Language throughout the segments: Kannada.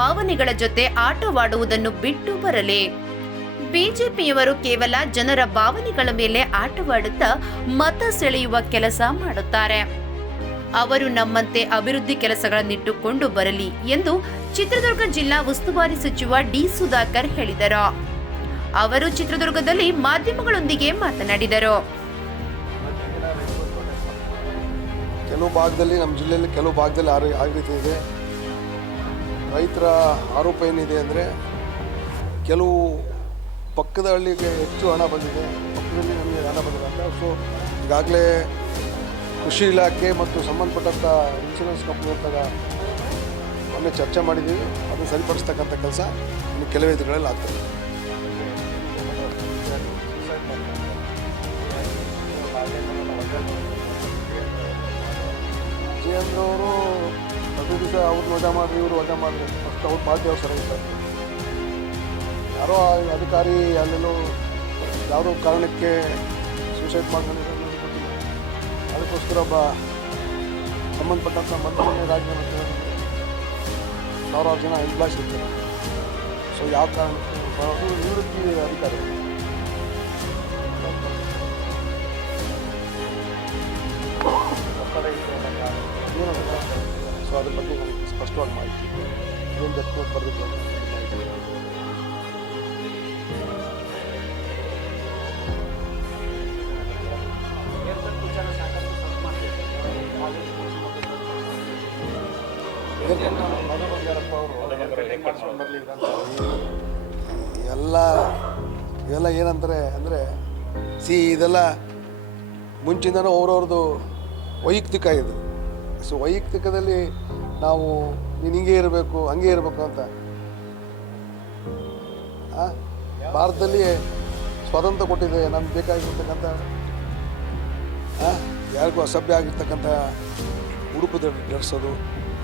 ಭಾವನೆಗಳ ಜೊತೆ ಆಟವಾಡುವುದನ್ನು ಬಿಟ್ಟು ಬರಲಿ. ಬಿಜೆಪಿಯವರು ಕೇವಲ ಜನರ ಭಾವನೆಗಳ ಮೇಲೆ ಆಟವಾಡುತ್ತಾ ಮತ ಸೆಳೆಯುವ ಕೆಲಸ ಮಾಡುತ್ತಾರೆ. ಅವರು ನಮ್ಮಂತೆ ಅಭಿವೃದ್ಧಿ ಕೆಲಸಗಳನ್ನಿಟ್ಟುಕೊಂಡು ಬರಲಿ ಎಂದು ಚಿತ್ರದುರ್ಗ ಜಿಲ್ಲಾ ಉಸ್ತುವಾರಿ ಸಚಿವ ಡಿ ಸುಧಾಕರ್ ಹೇಳಿದರು. ಅವರು ಚಿತ್ರದುರ್ಗದಲ್ಲಿ ಮಾಧ್ಯಮಗಳೊಂದಿಗೆ ಮಾತನಾಡಿದರು. ಕೆಲವು ಭಾಗದಲ್ಲಿ ನಮ್ಮ ಜಿಲ್ಲೆಯಲ್ಲಿ ಕೆಲವು ಭಾಗದಲ್ಲಿ ಆ ರೀತಿ ಇದೆ ರೈತರ ಆರೋಪ ಏನಿದೆ ಅಂದರೆ, ಕೆಲವು ಪಕ್ಕದ ಹಳ್ಳಿಗೆ ಹೆಚ್ಚು ಹಣ ಬಂದಿದೆ, ಪಕ್ಕದಲ್ಲಿ ನಮಗೆ ಹಣ ಬಂದಿದೆ ಅಂತ. ಸೊ ಈಗಾಗಲೇ ಕೃಷಿ ಇಲಾಖೆ ಮತ್ತು ಸಂಬಂಧಪಟ್ಟಂಥ ಇನ್ಶೂರೆನ್ಸ್ ಕಂಪ್ನಿ ಅಂತಾಗ ಮೊನ್ನೆ ಚರ್ಚೆ ಮಾಡಿದ್ದೀವಿ. ಅದನ್ನು ಸರಿಪಡಿಸ್ತಕ್ಕಂಥ ಕೆಲಸ ಇನ್ನು ಕೆಲವೇ ದಿನಗಳಲ್ಲಿ ಆಗ್ತದೆ. ವಿಜಯೇಂದ್ರ ಅವರು ದಿವಸ ಅವ್ರನ್ನ ವಜಾ ಮಾಡಿರಿ, ಇವರು ವಜಾ ಮಾಡಿರಿ. ಫಸ್ಟ್ ಅವ್ರ ಪಾರ್ಟಿ ಅವ್ರು ಸರಿ ಇದ್ದಾರೆ ಯಾರೋ ಅಧಿಕಾರಿ ಅಲ್ಲೆಲ್ಲೋ ಯಾವುದೋ ಕಾರಣಕ್ಕೆ ಸೂಸೈಡ್ ಗೊತ್ತಿಲ್ಲ. ಅದಕ್ಕೋಸ್ಕರ ಒಬ್ಬ ಸಂಬಂಧಪಟ್ಟಂಥ ಮಂತ್ರಿ ರಾಜ್ಯ ಸಾವಿರಾರು ಜನ ಎಂಪ್ಲಾಯ್ಸ್ ಇರ್ತಾರೆ. ಸೊ ಯಾವ ಕಾರಣಕ್ಕೆ ನಿವೃತ್ತಿ ಅಧಿಕಾರಿ. ಅದ್ರ ಬಗ್ಗೆ ನನಗೆ ಸ್ಪಷ್ಟವಾಗಿ ಮಾಹಿತಿ ಏನು ಜೊತೆ ಬರಬೇಕು ಅಂತ ಮಾಹಿತಿ ಎಲ್ಲ, ಇವೆಲ್ಲ ಏನಂತಾರೆ ಅಂದರೆ, ಸಿ, ಇದೆಲ್ಲ ಮುಂಚಿಂದನೂ ಅವ್ರವ್ರದ್ದು ವೈಯಕ್ತಿಕ ಇದು. ಸೊ ವೈಯಕ್ತಿಕದಲ್ಲಿ ನಾವು ನೀನು ಹಿಂಗೆ ಇರಬೇಕು, ಹಂಗೆ ಇರಬೇಕು ಅಂತ? ಭಾರತದಲ್ಲಿ ಸ್ವಾತಂತ್ರ್ಯ ಕೊಟ್ಟಿದೆ, ನಮ್ಗೆ ಬೇಕಾಗಿರ್ತಕ್ಕಂಥ? ಯಾರಿಗೂ ಅಸಭ್ಯ ಆಗಿರ್ತಕ್ಕಂಥ ಉಡುಪು ಧರ್- ಧರಿಸೋದು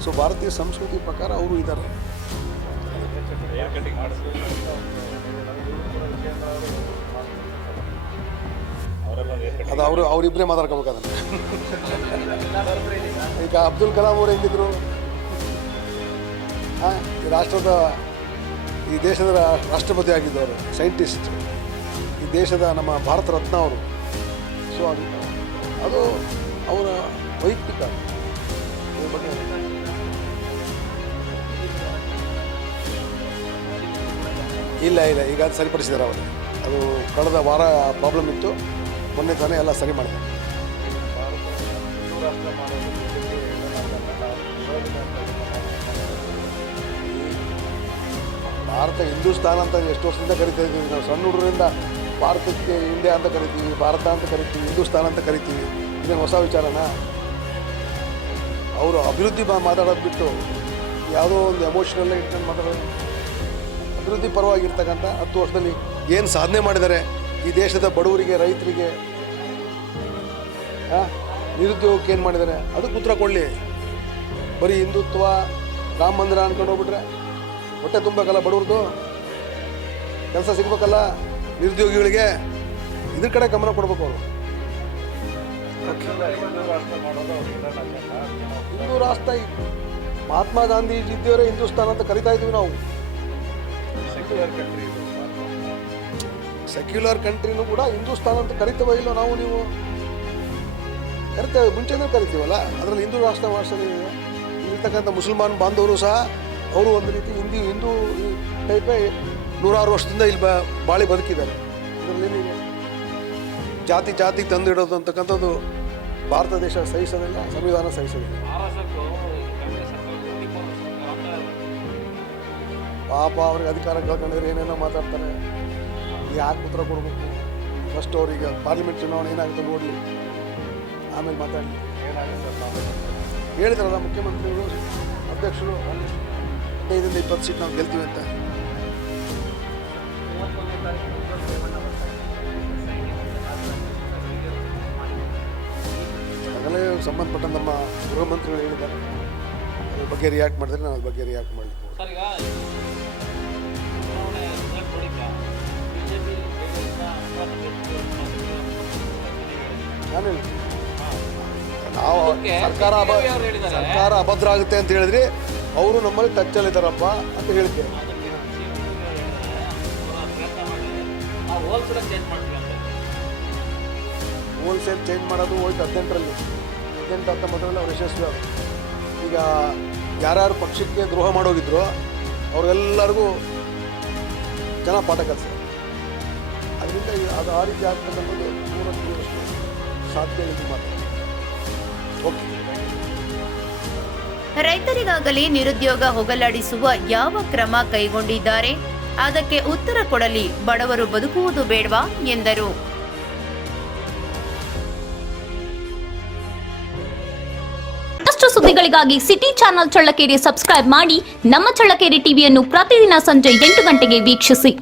ಸೊ ಭಾರತೀಯ ಸಂಸ್ಕೃತಿ ಪ್ರಕಾರ ಅವರು ಇದ್ದಾರೆ ಅದು ಅವರು ಅವರಿಬ್ಬರೇ ಮಾತಾಡ್ಕೋಬೇಕು ಅದನ್ನು ಈಗ ಅಬ್ದುಲ್ ಕಲಾಂ ಅವರು ಹೆಂಗಿದ್ರು? ರಾಷ್ಟ್ರದ, ಈ ದೇಶದ ರಾಷ್ಟ್ರಪತಿ ಆಗಿದ್ದವರು ಸೈಂಟಿಸ್ಟ್ ಈ ದೇಶದ ನಮ್ಮ ಭಾರತ ರತ್ನ ಅವರು. ಸೊ ಅದು ಅದು ಅವರ ವೈಯಕ್ತಿಕ ಇಲ್ಲ ಇಲ್ಲ, ಈಗ ಅದು ಸರಿಪಡಿಸಿದ್ದಾರೆ ಅವರು. ಅದು ಕಳೆದ ವಾರ ಪ್ರಾಬ್ಲಮ್ ಇತ್ತು. ಮೊನ್ನೆ ತಾನೇ ಎಲ್ಲ ಸರಿ ಮಾಡಿದೆ ಭಾರತ ಹಿಂದೂಸ್ತಾನ್ ಅಂತ ಎಷ್ಟು ವರ್ಷದಿಂದ ಕರಿತಾ ಇದ್ದೀವಿ? ನಾವು ಸಣ್ಣ ಹುಡುಗರಿಂದ ಭಾರತಕ್ಕೆ ಇಂಡಿಯಾ ಅಂತ ಕರಿತೀವಿ, ಭಾರತ ಅಂತ ಕರಿತೀವಿ, ಹಿಂದೂಸ್ತಾನ್ ಅಂತ ಕರಿತೀವಿ. ಇದೇನು ಹೊಸ ವಿಚಾರನಾ? ಅವರು ಅಭಿವೃದ್ಧಿ ಮಾತಾಡೋದು ಬಿಟ್ಟು ಯಾವುದೋ ಒಂದು ಎಮೋಷನಲ್ಲ ಇಟ್ಕೊಂಡು ಮಾತಾಡೋದು. ಅಭಿವೃದ್ಧಿ ಪರವಾಗಿರ್ತಕ್ಕಂಥ ಹತ್ತು ವರ್ಷದಲ್ಲಿ ಏನು ಸಾಧನೆ ಮಾಡಿದ್ದಾರೆ? ಈ ದೇಶದ ಬಡವರಿಗೆ, ರೈತರಿಗೆ ನಿರುದ್ಯೋಗಕ್ಕೆ ಏನು ಮಾಡಿದ್ದಾರೆ? ಅದಕ್ಕೆ ಉತ್ತರ ಕೊಡಲಿ. ಬರೀ ಹಿಂದುತ್ವ ರಾಮ ಮಂದಿರ ಅನ್ಕೊಂಡು ಹೋಗ್ಬಿಟ್ರೆ ಹೊಟ್ಟೆ ತುಂಬಬೇಕಲ್ಲ ಬಡವ್ರದ್ದು ಕೆಲಸ ಸಿಗ್ಬೇಕಲ್ಲ ನಿರುದ್ಯೋಗಿಗಳಿಗೆ? ಇದ್ರ ಕಡೆ ಗಮನ ಕೊಡ್ಬೇಕು ಅವರು. ಹಿಂದೂ ರಾಷ್ಟ್ರ ಮಹಾತ್ಮ ಗಾಂಧೀಜಿ ಇದ್ದೇವರೇ ಹಿಂದೂಸ್ತಾನ ಅಂತ ಕರಿತಾ ಇದ್ದೀವಿ ನಾವು. ಸೆಕ್ಯುಲರ್ ಕಂಟ್ರಿನೂ ಕೂಡ ಹಿಂದೂಸ್ತಾನ ಅಂತ ಕರಿತವ ಇಲ್ಲ ನಾವು ನೀವು? ಕರಿತೇವೆ ಮುಂಚೆನೂ ಕರಿತೀವಲ್ಲ? ಅದರಲ್ಲಿ ಹಿಂದೂ ರಾಷ್ಟ್ರ ಭಾಷೆ ಇರ್ತಕ್ಕಂಥ ಮುಸಲ್ಮಾನ್ ಬಾಂಧವರು ಸಹ ಅವರು ಒಂದು ರೀತಿ ಹಿಂದಿ, ಹಿಂದೂ ಟೈಪೇ ನೂರಾರು ವರ್ಷದಿಂದ ಇಲ್ಲಿ ಬಾಳಿ ಬದುಕಿದ್ದಾರೆ. ಇದರಲ್ಲಿ ಜಾತಿ ಜಾತಿ ತಂದಿಡೋದು ಅಂತಕ್ಕಂಥದ್ದು ಭಾರತ ದೇಶ ಸಹಿಸೋದಿಲ್ಲ, ಸಂವಿಧಾನ ಸಹಿಸೋದಿಲ್ಲ. ಪಾಪ ಅವ್ರಿಗೆ ಅಧಿಕಾರ ಕಳ್ಕೊಂಡಿದ್ರೆ ಏನೇನೋ ಮಾತಾಡ್ತಾರೆ. ಯಾಕೆ ಉತ್ತರ ಕೊಡಬೇಕು? ಫಸ್ಟ್ ಅವ್ರಿಗೆ ಪಾರ್ಲಿಮೆಂಟ್ ಚುನಾವಣೆ ಏನಾಗುತ್ತೆ ನೋಡಲಿ ಆಮೇಲೆ ಮಾತಾಡಲಿ ಹೇಳಿದ್ರಲ್ಲ ಮುಖ್ಯಮಂತ್ರಿಗಳು ಅಧ್ಯಕ್ಷರು ಹದಿನೈದರಿಂದ ಇಪ್ಪತ್ತು ಸೀಟ್ ನಾವು ಗೆಲ್ತೀವಿ ಅಂತ. ಆಗಲೇ ಸಂಬಂಧಪಟ್ಟ ನಮ್ಮ ಗೃಹ ಮಂತ್ರಿಗಳು ಹೇಳಿದ್ದಾರೆ. ಅದ್ರ ಬಗ್ಗೆ ರಿಯಾಕ್ಟ್ ಮಾಡಿದ್ರೆ ನಾನು ಅದ್ರ ಬಗ್ಗೆ ರಿಯಾಕ್ಟ್ ಮಾಡಲಿಕ್ಕೆ ನಾನು ಸರ್ಕಾರ ಅವ್ರು. ಸರ್ಕಾರ ಅಭದ್ರ ಆಗುತ್ತೆ ಅಂತ ಹೇಳಿದ್ರಿ. ಅವರು ನಮ್ಮಲ್ಲಿ ಟಚ್ ಅಂತ ಇದಾರಪ್ಪ ಅಂತ ಹೇಳ್ತೀವಿ ಹೋಲ್ಸೇಲ್ ಚೇಂಜ್ ಮಾಡೋದು ಹೋಯ್ತು ಹದಿನೆಂಟರಲ್ಲಿ. ಹದಿನೆಂಟು ಹತ್ತೊಂಬತ್ತರಲ್ಲಿ ಅವ್ರು ಯಶಸ್ವಿ ಆದರು. ಈಗ ಯಾರ್ಯಾರು ಪಕ್ಷಕ್ಕೆ ದ್ರೋಹ ಮಾಡೋಗಿದ್ರು ಅವ್ರಿಗೆಲ್ಲರಿಗೂ ಜನ ಪಾಠ ಕಲಿಸ್ತಾರೆ. ಅದರಿಂದ ಅದು ಆ ರೀತಿ ಆಗ್ತಕ್ಕಂಥದ್ದು ನೂರ ನೂರಷ್ಟು ಸಾಧ್ಯ ಇದು ಮಾತ್ರ ರೈತರಿಗಾಗಲಿ ನಿರುದ್ಯೋಗ ಹೋಗಲಾಡಿಸುವ ಯಾವ ಕ್ರಮ ಕೈಗೊಂಡಿದ್ದಾರೆ? ಅದಕ್ಕೆ ಉತ್ತರ ಕೊಡಲಿ, ಬಡವರು ಬದುಕುವುದು ಬೇಡವಾ? ಎಂದರು. ಸುದ್ದಿಗಳಿಗಾಗಿ ಸಿಟಿ ಚಾನೆಲ್ ಚಳ್ಳಕೆರೆ ಸಬ್ಸ್ಕ್ರೈಬ್ ಮಾಡಿ, ನಮ್ಮ ಚಳ್ಳಕೆರೆ ಟಿವಿಯನ್ನು ಪ್ರತಿದಿನ ಸಂಜೆ ಎಂಟು ಗಂಟೆಗೆ ವೀಕ್ಷಿಸಿ.